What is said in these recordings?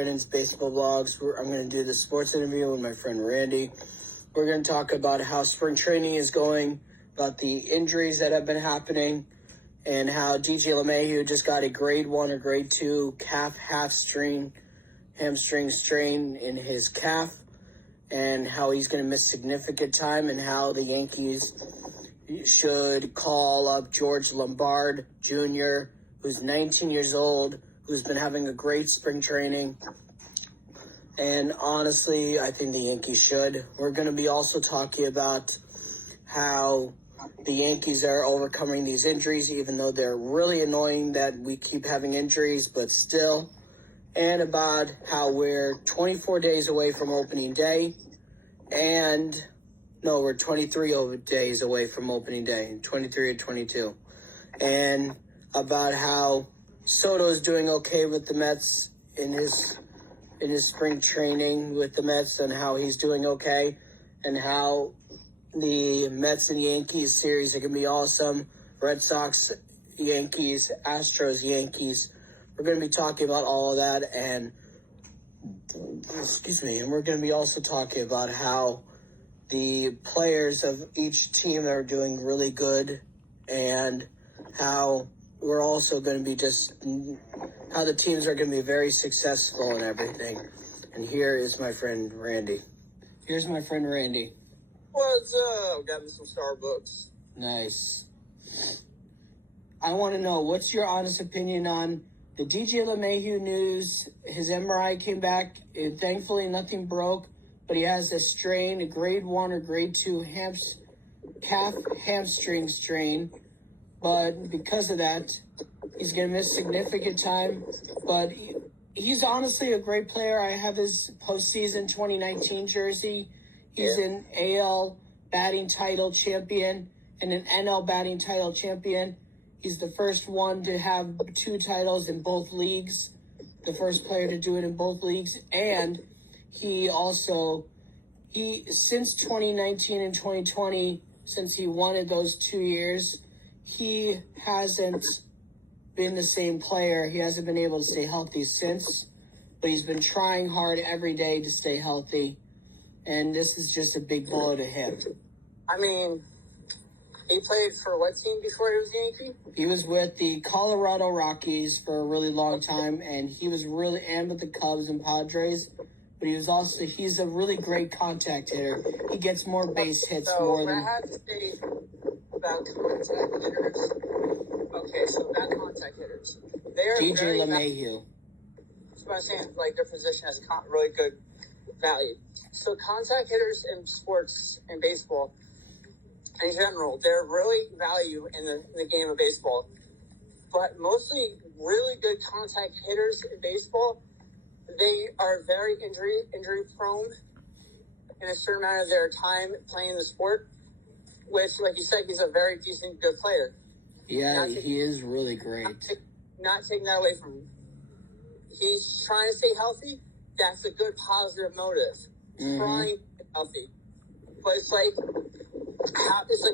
Brandon's Baseball Vlogs. I'm going to do the sports interview with my friend Randy. We're going to talk about how spring training is going, about the injuries that have been happening, and how DJ LeMahieu just got a grade 1 or grade 2 calf hamstring strain in his calf, and how he's going to miss significant time, and how the Yankees should call up George Lombard Jr., who's 19 years old, who's been having a great spring training. And honestly, I think the Yankees should. We're going to be also talking about how the Yankees are overcoming these injuries, even though they're really annoying that we keep having injuries, but still. And about how we're 24 days away from opening day. We're 23 days away from opening day, 23 or 22. And about how Soto is doing okay with the Mets in his spring training with the Mets, and how he's doing okay, and how the Mets and Yankees series are going to be awesome. Red Sox, Yankees, Astros, Yankees. We're going to be talking about all of that, and we're going to be also talking about how the players of each team are doing really good, and how we're also going to be how the teams are going to be very successful and everything. And here is my friend Randy. Here's my friend Randy. What's up? Got me some Starbucks. Nice. I want to know, what's your honest opinion on the DJ LeMahieu news? His MRI came back. Thankfully, nothing broke, but he has a strain, a grade 1 or grade 2 calf hamstring strain. But because of that, he's going to miss significant time. But he's honestly a great player. I have his postseason 2019 jersey. He's an AL batting title champion and an NL batting title champion. He's the first one to have 2 titles in both leagues, the first player to do it in both leagues. And since 2019 and 2020, since he won it those 2 years, he hasn't been the same player. He hasn't been able to stay healthy since, but he's been trying hard every day to stay healthy, and this is just a big blow to him. I mean, he played for what team before he was Yankee? He was with the Colorado Rockies for a really long time, and with the Cubs and Padres, but he's a really great contact hitter. He gets more base hits more than... I have to say about contact hitters. Okay, so about contact hitters. They are DJ LeMahieu. That's what I'm saying. Like, their position has really good value. So contact hitters in sports and baseball, in general, they're really value in the game of baseball. But mostly really good contact hitters in baseball, they are very injury prone in a certain amount of their time playing the sport, which, like you said, he's a very decent, good player. Yeah, he is really great. Not taking that away from him. He's trying to stay healthy. That's a good positive motive. Trying to stay healthy. But it's like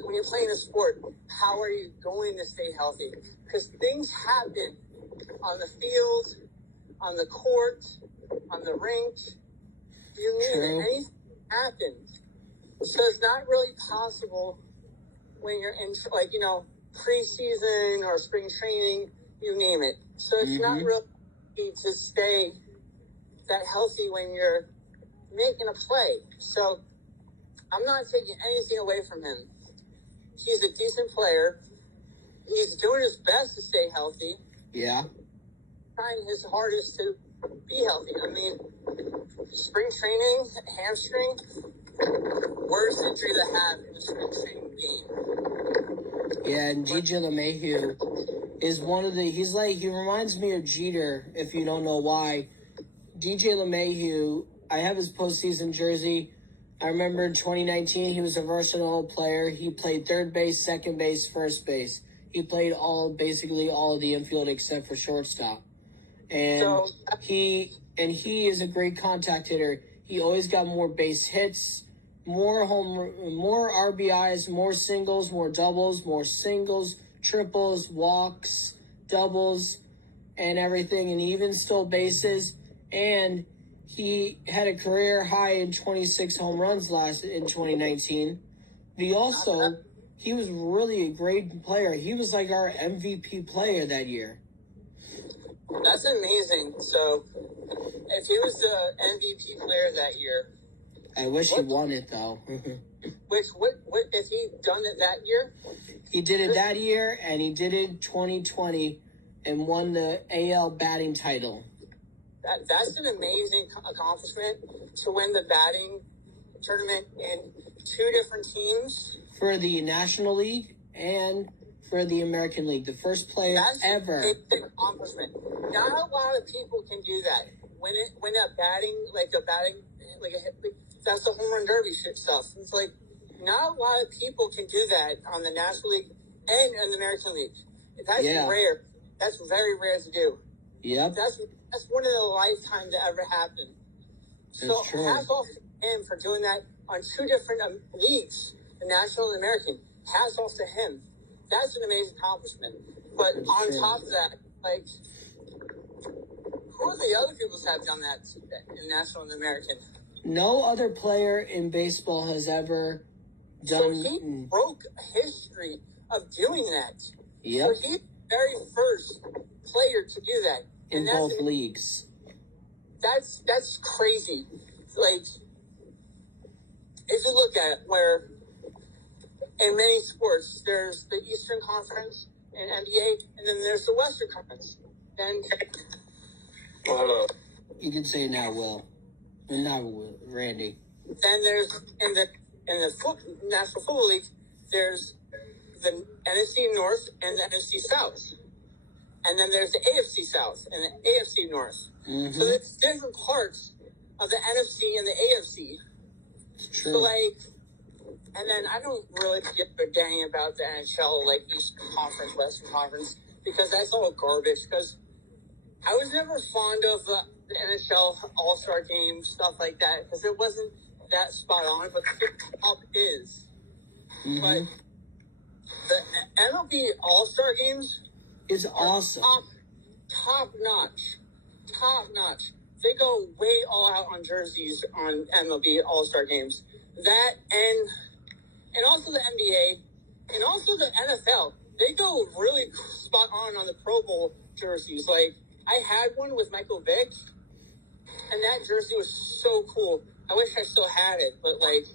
when you're playing a sport, how are you going to stay healthy? Because things happen on the field, on the court, on the rink. You name it. Anything happens. So it's not really possible when you're in, preseason or spring training, you name it. So it's not really easy to stay that healthy when you're making a play. So I'm not taking anything away from him. He's a decent player. He's doing his best to stay healthy. Yeah. Trying his hardest to be healthy. I mean, spring training, hamstring, worst injury to have in the spring training game. Yeah, and DJ LeMahieu is he reminds me of Jeter, if you don't know why. DJ LeMahieu, I have his postseason jersey. I remember in 2019, he was a versatile player. He played third base, second base, first base. He played basically all of the infield except for shortstop. And he is a great contact hitter. He always got more base hits, more RBIs, more singles, more doubles, more singles, triples, walks, doubles, and everything. And he even stole bases. and he had a career high in 26 home runs in 2019. He was really a great player. He was like our MVP player that year. That's amazing. So, if he was the MVP player that year, I wish he won it though. What if he done it that year? He did it that year, and he did it 2020, and won the AL batting title. That's an amazing accomplishment to win the batting tournament in 2 different teams. For the National League and for the American League. The first player ever. That's a big accomplishment. Not a lot of people can do that. When a batting, that's the home run derby shit stuff. It's like, not a lot of people can do that on the National League and in the American League. That's rare. That's very rare to do. Yep. That's one of the lifetime to ever happen. So hats off to him for doing that on 2 different leagues, the National and American. Hats off to him. That's an amazing accomplishment. But on top of that, like, who are the other people that have done that in National and American? No other player in baseball has ever done. So he broke history of doing that. Yep. So he's the very first player to do that. In both leagues. That's crazy. Like, if you look at it, where in many sports, there's the Eastern Conference in NBA, and then there's the Western Conference. Then, you can say now, Will. Not Will, Randy. Then there's in the National Football League, there's the NFC North and the NFC South. And then there's the AFC South and the AFC North. Mm-hmm. So it's different parts of the NFC and the AFC. It's true. So, like, and then I don't really give a dang about the NHL, like Eastern Conference, Western Conference, because that's all garbage. Because I was never fond of the NHL All-Star Game, stuff like that, because it wasn't that spot on, but the top is. Mm-hmm. But the MLB All-Star Games is awesome. Top notch. They go way all out on jerseys on MLB All-Star Games. That and also the NBA and also the NFL. They go really spot on the Pro Bowl jerseys. Like, I had one with Michael Vick, and that jersey was so cool. I wish I still had it, but, like,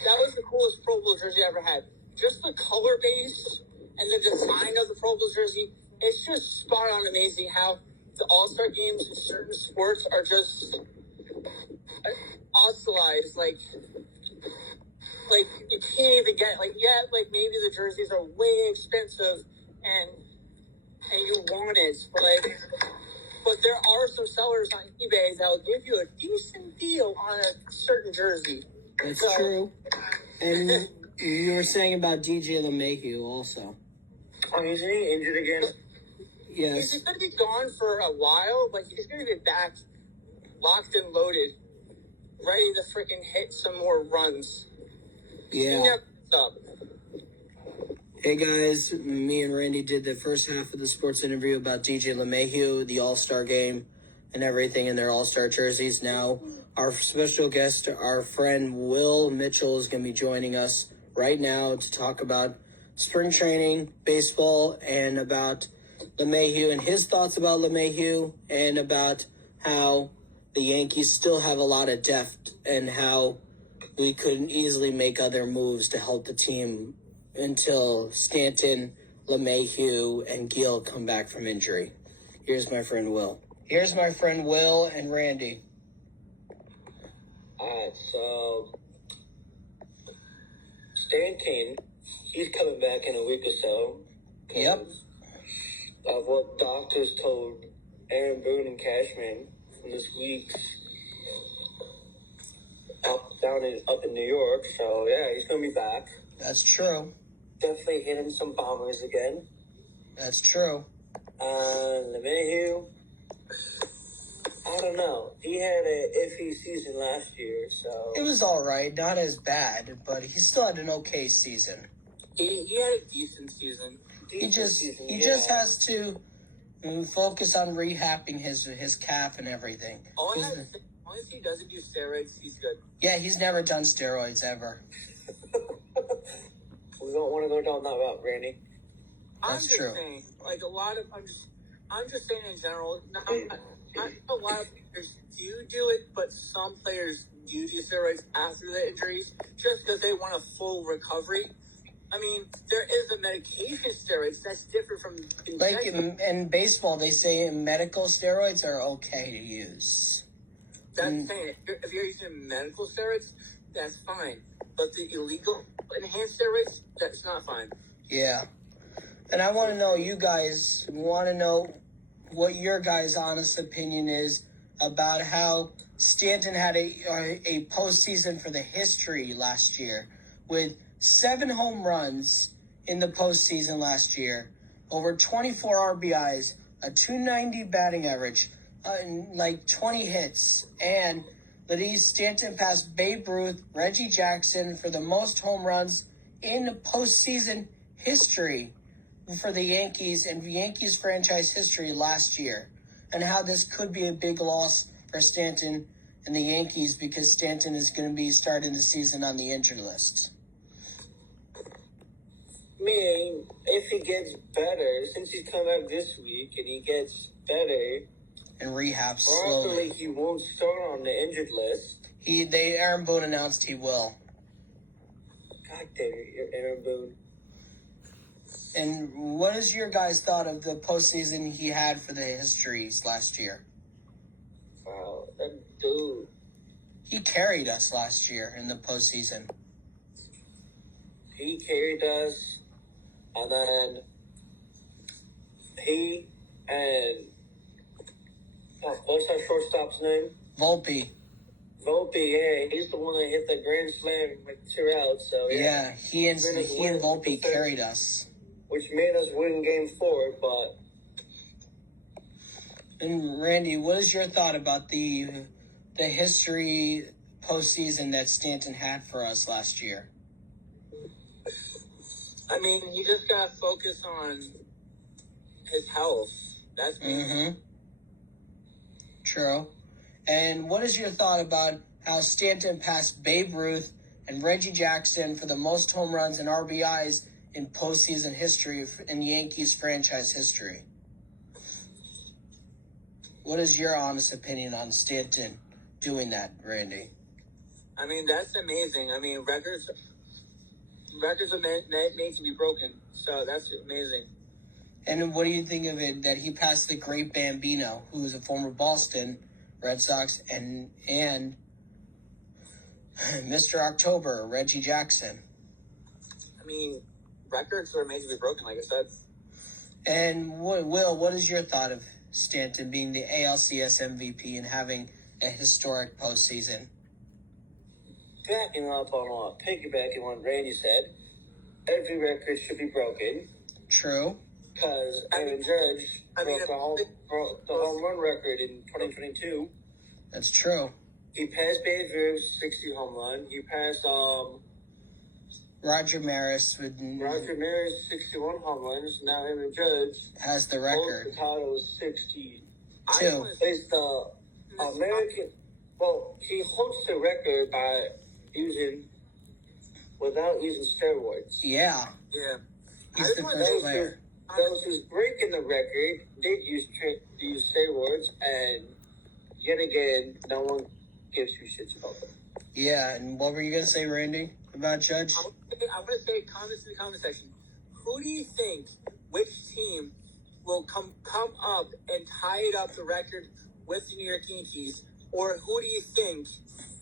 that was the coolest Pro Bowl jersey I ever had. Just the color base and the design of the Pro Bowl jersey, it's just spot on amazing how the All-Star games in certain sports are just oscillized. Like you can't even get, like maybe the jerseys are way expensive and you want it, but there are some sellers on eBay that'll give you a decent deal on a certain jersey. That's true. And you were saying about DJ LeMahieu also. Oh, isn't he injured again? Yes. He's going to be gone for a while, but he's going to be back, locked and loaded, ready to freaking hit some more runs. Yeah. He never gives up. Hey guys, me and Randy did the first half of the sports interview about DJ LeMahieu, the All-Star game, and everything in their All-Star jerseys. Now, our special guest, our friend Will Mitchell, is going to be joining us right now to talk about spring training, baseball, and about LeMahieu and his thoughts about LeMahieu, and about how the Yankees still have a lot of depth and how we couldn't easily make other moves to help the team until Stanton, LeMahieu, and Gil come back from injury. Here's my friend Will. Here's my friend Will and Randy. Alright, so Stanton, he's coming back in a week or so. Yep. Of what doctors told Aaron Boone and Cashman from this week's up in New York. So yeah, he's gonna be back. That's true. Definitely hitting some bombers again. That's true. LeMahieu, I don't know. He had an iffy season last year, so It was all right, not as bad, but he still had an okay season. He had a decent season. He just has to And focus on rehabbing his calf and everything. All if he doesn't do steroids, he's good. Yeah, he's never done steroids ever. We don't want to go down that route, Randy. That's I'm true. just saying, like I'm just saying in general, not a lot of players do it, but some players do steroids after the injuries just because they want a full recovery. I mean, there is a medication steroids that's different from Like injection. in baseball, they say medical steroids are okay to use. That's saying if you're using medical steroids, that's fine. But the illegal enhanced steroids, that's not fine. Yeah. And I want to know, you guys want to know what your guys' honest opinion is about how Stanton had a postseason for the history last year with 7 home runs in the postseason last year, over 24 RBIs, a .290 batting average, like 20 hits, and that Stanton passed Babe Ruth, Reggie Jackson for the most home runs in postseason history for the Yankees and Yankees franchise history last year, and how this could be a big loss for Stanton and the Yankees because Stanton is going to be starting the season on the injured list. I mean, if he gets better, since he's come back this week and he gets better, And rehab probably slowly. he won't start on the injured list. Aaron Boone announced he will. God damn it, Aaron Boone. And what is your guys' thought of the postseason he had for the histories last year? Wow, that dude. He carried us last year in the postseason. He carried us, and then he and what's our shortstop's name? Volpe. Volpe, yeah, he's the one that hit the grand slam with 2 outs. So Yeah, he and Volpe carried us. Which made us win Game 4, but. And Randy, what is your thought about the history postseason that Stanton had for us last year? I mean, you just gotta focus on his health. That's me. Mm-hmm. True. And what is your thought about how Stanton passed Babe Ruth and Reggie Jackson for the most home runs and RBIs in postseason history in Yankees franchise history? What is your honest opinion on Stanton doing that, Randy? I mean, that's amazing. I mean, records are made to be broken, so that's amazing. And what do you think of it that he passed the great Bambino, who was a former Boston Red Sox, and Mr. October, Reggie Jackson? I mean, records are made to be broken, like I said. And Will, what is your thought of Stanton being the ALCS MVP and having a historic postseason? Backing up on piggybacking on what Randy said, every record should be broken. True. Because Aaron Judge broke the home run record in 2022. That's true. He passed Babe Ruth's 60 home run. He passed Roger Maris with 61 home runs. Now Aaron Judge has the record. The title is 62. It's the American. Well, he holds the record without using steroids. Yeah. Yeah. He's the first player. Those who's breaking the record did use steroids, and yet again, no one gives two shits about them. Yeah, and what were you going to say, Randy, about Judge? I'm going to say comments in the comment section. Who do you think, which team will come up and tie it up the record with the New York Yankees, or who do you think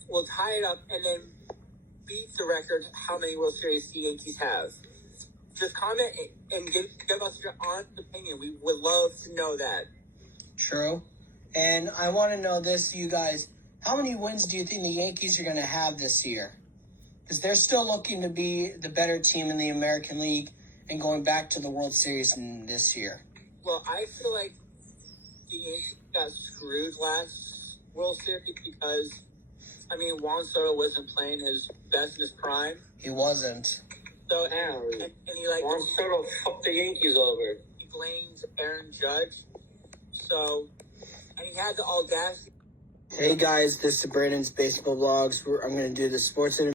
will tie it up and then beat the record how many World Series the Yankees have? Just comment and give us your honest opinion. We would love to know that. True. And I want to know this, you guys. How many wins do you think the Yankees are going to have this year? Because they're still looking to be the better team in the American League and going back to the World Series this year. Well, I feel like the Yankees got screwed last World Series because, I mean, Juan Soto wasn't playing his best in his prime. He wasn't. So, and he Juan Soto fucked the Yankees over. He blames Aaron Judge. So, and he had the audacity. Hey guys, this is Brandon's Baseball Vlogs. I'm going to do the sports interview.